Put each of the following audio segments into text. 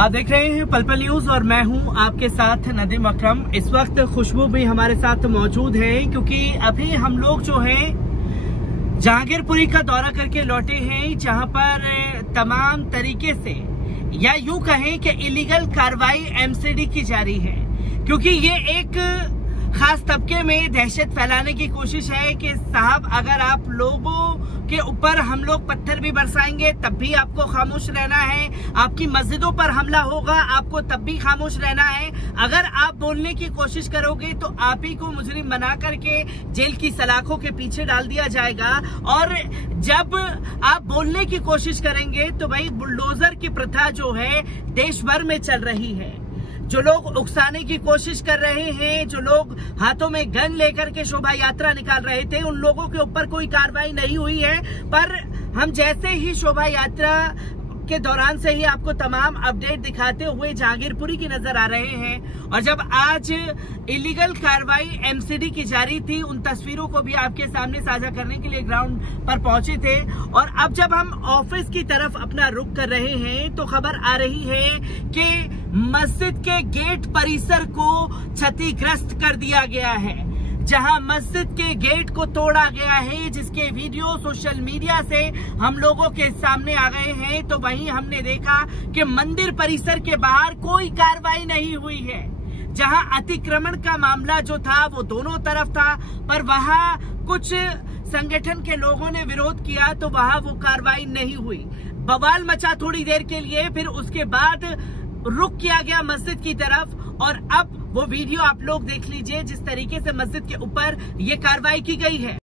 आप देख रहे हैं पल पल न्यूज और मैं हूं आपके साथ नदीम अकरम। इस वक्त खुशबू भी हमारे साथ मौजूद है क्योंकि अभी हम लोग जो है जहांगीरपुरी का दौरा करके लौटे हैं, जहां पर तमाम तरीके से या यूं कहें कि इलीगल कार्रवाई एमसीडी की जारी है, क्योंकि ये एक खास तबके में दहशत फैलाने की कोशिश है कि साहब अगर आप लोगों के ऊपर हम लोग पत्थर भी बरसाएंगे तब भी आपको खामोश रहना है, आपकी मस्जिदों पर हमला होगा आपको तब भी खामोश रहना है, अगर आप बोलने की कोशिश करोगे तो आप ही को मुजरिम बना करके जेल की सलाखों के पीछे डाल दिया जाएगा। और जब आप बोलने की कोशिश करेंगे तो भाई बुलडोजर की प्रथा जो है देश भर में चल रही है। जो लोग उकसाने की कोशिश कर रहे हैं, जो लोग हाथों में गन लेकर के शोभा यात्रा निकाल रहे थे, उन लोगों के ऊपर कोई कार्रवाई नहीं हुई है। पर हम जैसे ही शोभा यात्रा के दौरान से ही आपको तमाम अपडेट दिखाते हुए जहांगीरपुरी की नजर आ रहे हैं। और जब आज इलीगल कार्रवाई एमसीडी की जारी थी, उन तस्वीरों को भी आपके सामने साझा करने के लिए ग्राउंड पर पहुंचे थे। और अब जब हम ऑफिस की तरफ अपना रुख कर रहे हैं तो खबर आ रही है कि मस्जिद के गेट परिसर को क्षतिग्रस्त कर दिया गया है, जहां मस्जिद के गेट को तोड़ा गया है, जिसके वीडियो सोशल मीडिया से हम लोगों के सामने आ गए हैं। तो वहीं हमने देखा कि मंदिर परिसर के बाहर कोई कार्रवाई नहीं हुई है, जहां अतिक्रमण का मामला जो था वो दोनों तरफ था, पर वहां कुछ संगठन के लोगों ने विरोध किया तो वहां वो कार्रवाई नहीं हुई। बवाल मचा थोड़ी देर के लिए, फिर उसके बाद रुक किया गया मस्जिद की तरफ। और अब वो वीडियो आप लोग देख लीजिए जिस तरीके से मस्जिद के ऊपर ये कार्रवाई की गई है।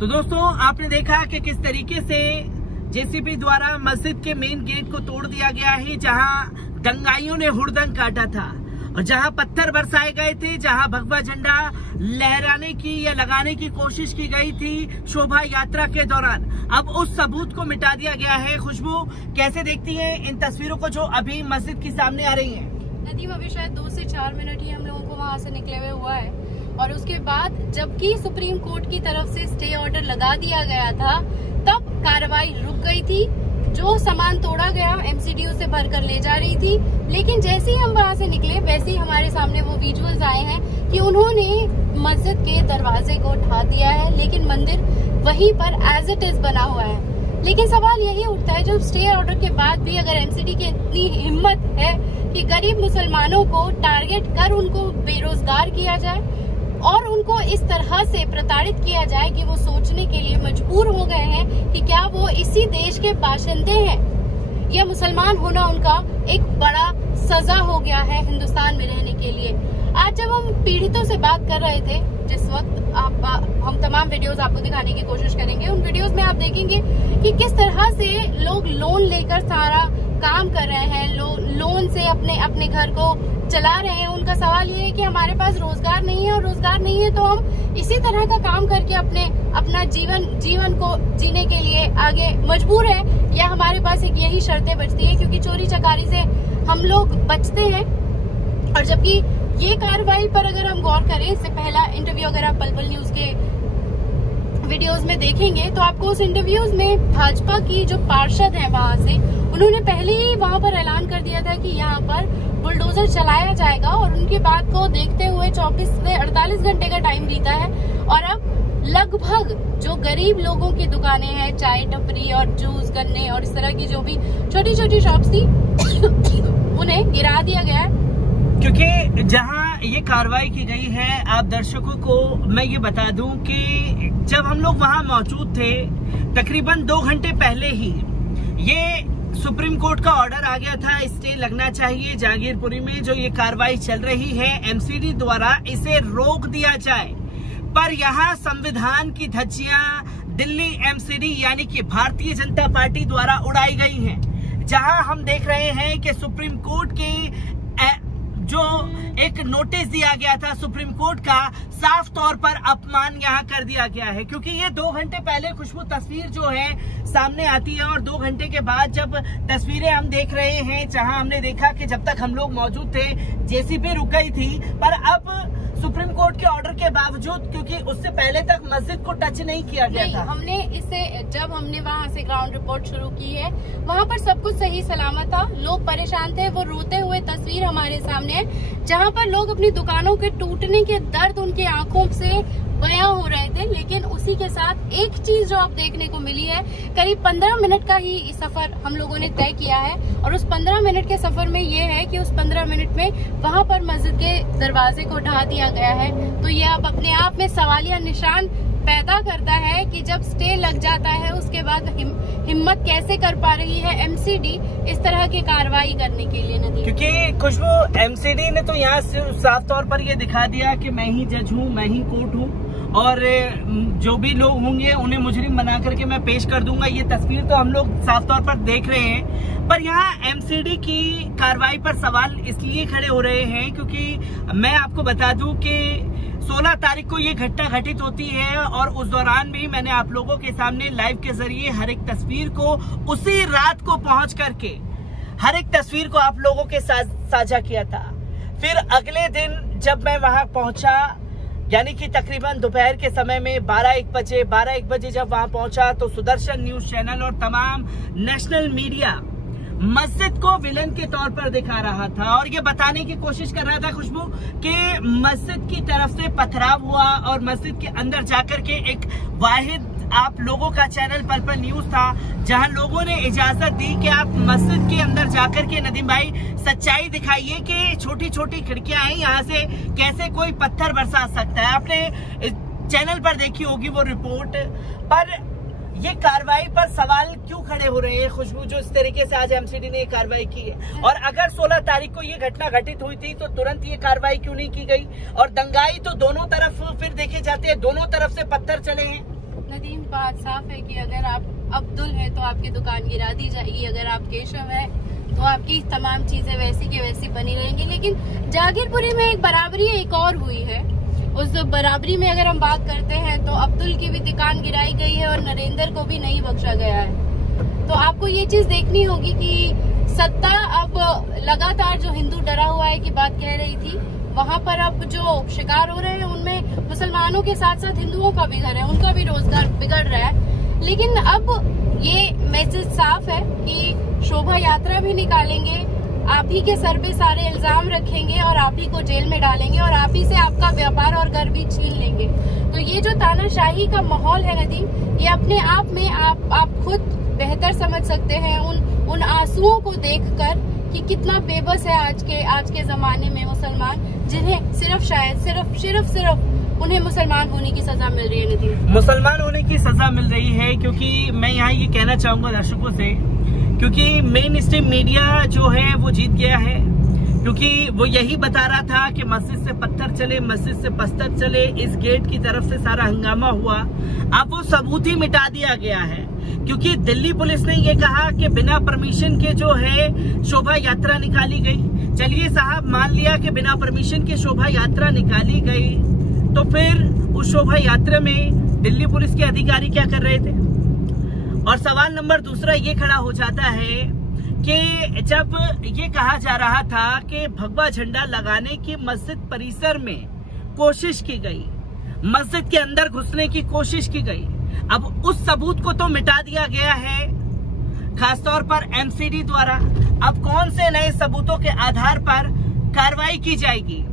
तो दोस्तों आपने देखा कि किस तरीके से जेसीबी द्वारा मस्जिद के मेन गेट को तोड़ दिया गया है, जहां दंगाइयों ने हुड़दंग काटा था और जहां पत्थर बरसाए गए थे, जहां भगवा झंडा लहराने की या लगाने की कोशिश की गई थी शोभा यात्रा के दौरान, अब उस सबूत को मिटा दिया गया है। खुशबू, कैसे देखती हैं इन तस्वीरों को जो अभी मस्जिद के सामने आ रही हैं? नदीम, अभी शायद 2 से 4 मिनट ही हम लोगों को वहाँ से निकले हुए हुआ है, और उसके बाद जबकि सुप्रीम कोर्ट की तरफ से स्टे ऑर्डर लगा दिया गया था तब कार्रवाई रुक गई थी। जो सामान तोड़ा गया एमसीडीओ से भरकर ले जा रही थी, लेकिन जैसे ही हम वहाँ से निकले वैसे ही हमारे सामने वो विजुअल्स आए हैं कि उन्होंने मस्जिद के दरवाजे को ढा दिया है, लेकिन मंदिर वहीं पर एज इट इज बना हुआ है। लेकिन सवाल यही उठता है, जब स्टे ऑर्डर के बाद भी अगर एमसीडी की इतनी हिम्मत है कि गरीब मुसलमानों को टारगेट कर उनको बेरोजगार किया जाए और उनको इस तरह से प्रताड़ित किया जाए कि वो सोचने के लिए मजबूर हो गए हैं कि क्या वो इसी देश के बाशिंदे हैं या मुसलमान होना उनका एक बड़ा सजा हो गया है हिंदुस्तान में रहने के लिए। आज जब हम पीड़ितों से बात कर रहे थे, जिस वक्त हम तमाम वीडियोस आपको दिखाने की कोशिश करेंगे, उन वीडियोस में आप देखेंगे कि किस तरह से लोग लोन लेकर सारा काम कर रहे हैं, लोन से अपने घर को चला रहे हैं। उनका सवाल ये है कि हमारे पास रोजगार नहीं है, और रोजगार नहीं है तो हम इसी तरह का काम करके अपना जीवन को जीने के लिए आगे मजबूर है, या हमारे पास एक यही शर्तें बचती है क्योंकि चोरी चकारी से हम लोग बचते हैं। और जबकि ये कार्रवाई पर अगर हम गौर करें, इससे पहला इंटरव्यू अगर आप पल पल न्यूज के वीडियोस में देखेंगे तो आपको उस इंटरव्यूज में भाजपा की जो पार्षद है वहाँ से, उन्होंने पहले ही वहाँ पर ऐलान कर दिया था कि यहाँ पर बुलडोजर चलाया जाएगा, और उनकी बात को देखते हुए 24 से 48 घंटे का टाइम बीता है और अब लगभग जो गरीब लोगों की दुकानें हैं, चाय टपरी और जूस गन्ने और इस तरह की जो भी छोटी छोटी शॉप्स थी उन्हें गिरा दिया गया है। क्योंकि जहां ये कार्रवाई की गई है, आप दर्शकों को मैं ये बता दूं कि जब हम लोग वहां मौजूद थे तकरीबन 2 घंटे पहले ही ये सुप्रीम कोर्ट का ऑर्डर आ गया था, स्टे लगना चाहिए जहांगीरपुरी में जो ये कार्रवाई चल रही है एमसीडी द्वारा इसे रोक दिया जाए। पर यहाँ संविधान की धज्जियां दिल्ली एमसीडी यानी कि भारतीय जनता पार्टी द्वारा उड़ाई गई हैं, जहां हम देख रहे हैं कि सुप्रीम कोर्ट की जो एक नोटिस दिया गया था सुप्रीम कोर्ट का, साफ तौर पर अपमान यहाँ कर दिया गया है। क्योंकि ये 2 घंटे पहले खुशबू तस्वीर जो है सामने आती है और 2 घंटे के बाद जब तस्वीरें हम देख रहे हैं, जहां हमने देखा कि जब तक हम लोग मौजूद थे जेसीबी रुक गई थी, पर अब सुप्रीम कोर्ट के ऑर्डर के बावजूद, क्योंकि उससे पहले तक मस्जिद को टच नहीं किया गया था। हमने इसे जब हमने वहाँ से ग्राउंड रिपोर्ट शुरू की है, वहाँ पर सब कुछ सही सलामत था, लोग परेशान थे, वो रोते हुए तस्वीर हमारे सामने है, जहाँ पर लोग अपनी दुकानों के टूटने के दर्द उनके आंखों से बयां हो रहे थे। लेकिन उसी के साथ एक चीज जो आप देखने को मिली है, करीब 15 मिनट का ही सफर हम लोगों ने तय किया है और उस 15 मिनट के सफर में ये है कि उस 15 मिनट में वहां पर मस्जिद के दरवाजे को ढा दिया गया है। तो ये अब अपने आप में सवालिया निशान पैदा करता है कि जब स्टे लग जाता है उसके बाद हिम्मत कैसे कर पा रही है एमसीडी इस तरह की कार्रवाई करने के लिए। नदीम, क्योंकि खुशबू एमसीडी ने तो यहाँ साफ तौर पर ये दिखा दिया कि मैं ही जज हूँ, मैं ही कोर्ट हूँ और जो भी लोग होंगे उन्हें मुजरिम बना करके मैं पेश कर दूंगा। ये तस्वीर तो हम लोग साफ तौर पर देख रहे हैं, पर यहाँ एमसीडी की कार्रवाई पर सवाल इसलिए खड़े हो रहे हैं क्योंकि मैं आपको बता दूं कि 16 तारीख को ये घटना घटित होती है और उस दौरान भी मैंने आप लोगों के सामने लाइव के जरिए हर एक तस्वीर को उसी रात को पहुंच करके हर एक तस्वीर को आप लोगों के साथ साझा किया था। फिर अगले दिन जब मैं वहां पहुंचा, यानी कि तकरीबन दोपहर के समय में 12-1 बजे जब वहां पहुंचा तो सुदर्शन न्यूज चैनल और तमाम नेशनल मीडिया मस्जिद को विलन के तौर पर दिखा रहा था और ये बताने की कोशिश कर रहा था खुशबू कि मस्जिद की तरफ से पथराव हुआ और मस्जिद के अंदर जाकर के एक वाहिद आप लोगों का चैनल पर्पल न्यूज था जहां लोगों ने इजाजत दी कि आप मस्जिद के अंदर जाकर के नदीम भाई सच्चाई दिखाइए कि छोटी छोटी खिड़कियां हैं, यहाँ से कैसे कोई पत्थर बरसा सकता है। आपने चैनल पर देखी होगी वो रिपोर्ट। पर ये कार्रवाई पर सवाल क्यों खड़े हो रहे हैं खुशबू, जो इस तरीके से आज एमसीडी ने कार्रवाई की है? और अगर 16 तारीख को ये घटना घटित हुई थी तो तुरंत ये कार्रवाई क्यों नहीं की गई? और दंगाई तो दोनों तरफ फिर देखे जाते हैं, दोनों तरफ से पत्थर चले हैं। नदीम, बात साफ है कि अगर आप अब्दुल है तो आपकी दुकान गिरा दी जाएगी, अगर आप केशव है तो आपकी तमाम चीजें वैसी की वैसी बनी रहेंगी। लेकिन जहांगीरपुरी में एक बराबरी एक और हुई है। उस बराबरी में अगर हम बात करते हैं तो अब्दुल की भी दुकान गिराई गई है और नरेंद्र को भी नहीं बख्शा गया है। तो आपको ये चीज देखनी होगी कि सत्ता अब लगातार जो हिंदू डरा हुआ है की बात कह रही थी, वहाँ पर अब जो शिकार हो रहे हैं उनमें मुसलमानों के साथ साथ हिंदुओं का भी घर है, उनका भी रोजगार बिगड़ रहा है। लेकिन अब ये मैसेज साफ है कि शोभा यात्रा भी निकालेंगे, आप ही के सर पे सारे इल्जाम रखेंगे और आप ही को जेल में डालेंगे और आप ही से आपका व्यापार और घर भी छीन लेंगे। तो ये जो तानाशाही का माहौल है नदीम, ये अपने आप में आप खुद बेहतर समझ सकते हैं उन आंसुओं को देखकर कि कितना बेबस है आज के जमाने में मुसलमान, जिन्हें सिर्फ उन्हें मुसलमान होने की सजा मिल रही है। नदीम, मुसलमान होने की सजा मिल रही है क्योंकि मैं यहाँ ये कहना चाहूंगा दर्शकों से, क्योंकि मेन स्ट्रीम मीडिया जो है वो जीत गया है, क्योंकि वो यही बता रहा था कि मस्जिद से पत्थर चले, मस्जिद से पत्थर चले, इस गेट की तरफ से सारा हंगामा हुआ। अब वो सबूत ही मिटा दिया गया है क्योंकि दिल्ली पुलिस ने ये कहा कि बिना परमिशन के जो है शोभा यात्रा निकाली गई। चलिए साहब, मान लिया कि बिना परमिशन के शोभा यात्रा निकाली गई, तो फिर उस शोभा यात्रा में दिल्ली पुलिस के अधिकारी क्या कर रहे थे? और सवाल नंबर दूसरा ये खड़ा हो जाता है कि जब ये कहा जा रहा था कि भगवा झंडा लगाने की मस्जिद परिसर में कोशिश की गई, मस्जिद के अंदर घुसने की कोशिश की गई, अब उस सबूत को तो मिटा दिया गया है खासतौर पर एमसीडी द्वारा। अब कौन से नए सबूतों के आधार पर कार्रवाई की जाएगी,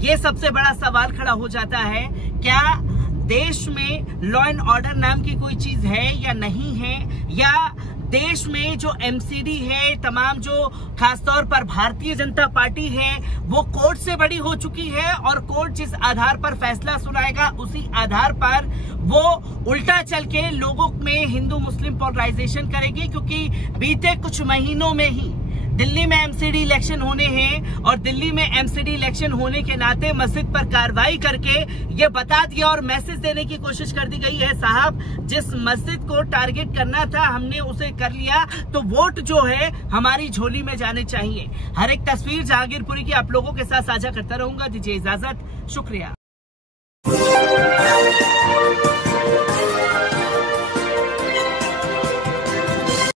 ये सबसे बड़ा सवाल खड़ा हो जाता है। क्या देश में लॉ एंड ऑर्डर नाम की कोई चीज है या नहीं है, या देश में जो एमसीडी है, तमाम जो खासतौर पर भारतीय जनता पार्टी है, वो कोर्ट से बड़ी हो चुकी है और कोर्ट जिस आधार पर फैसला सुनाएगा उसी आधार पर वो उल्टा चल के लोगों में हिंदू मुस्लिम पोलराइजेशन करेगी। क्योंकि बीते कुछ महीनों में ही दिल्ली में एमसीडी इलेक्शन होने हैं और दिल्ली में एमसीडी इलेक्शन होने के नाते मस्जिद पर कार्रवाई करके ये बता दिया और मैसेज देने की कोशिश कर दी गई है, साहब जिस मस्जिद को टारगेट करना था हमने उसे कर लिया, तो वोट जो है हमारी झोली में जाने चाहिए। हर एक तस्वीर जहांगीरपुरी की आप लोगों के साथ साझा करता रहूंगा। दीजिए इजाजत, शुक्रिया।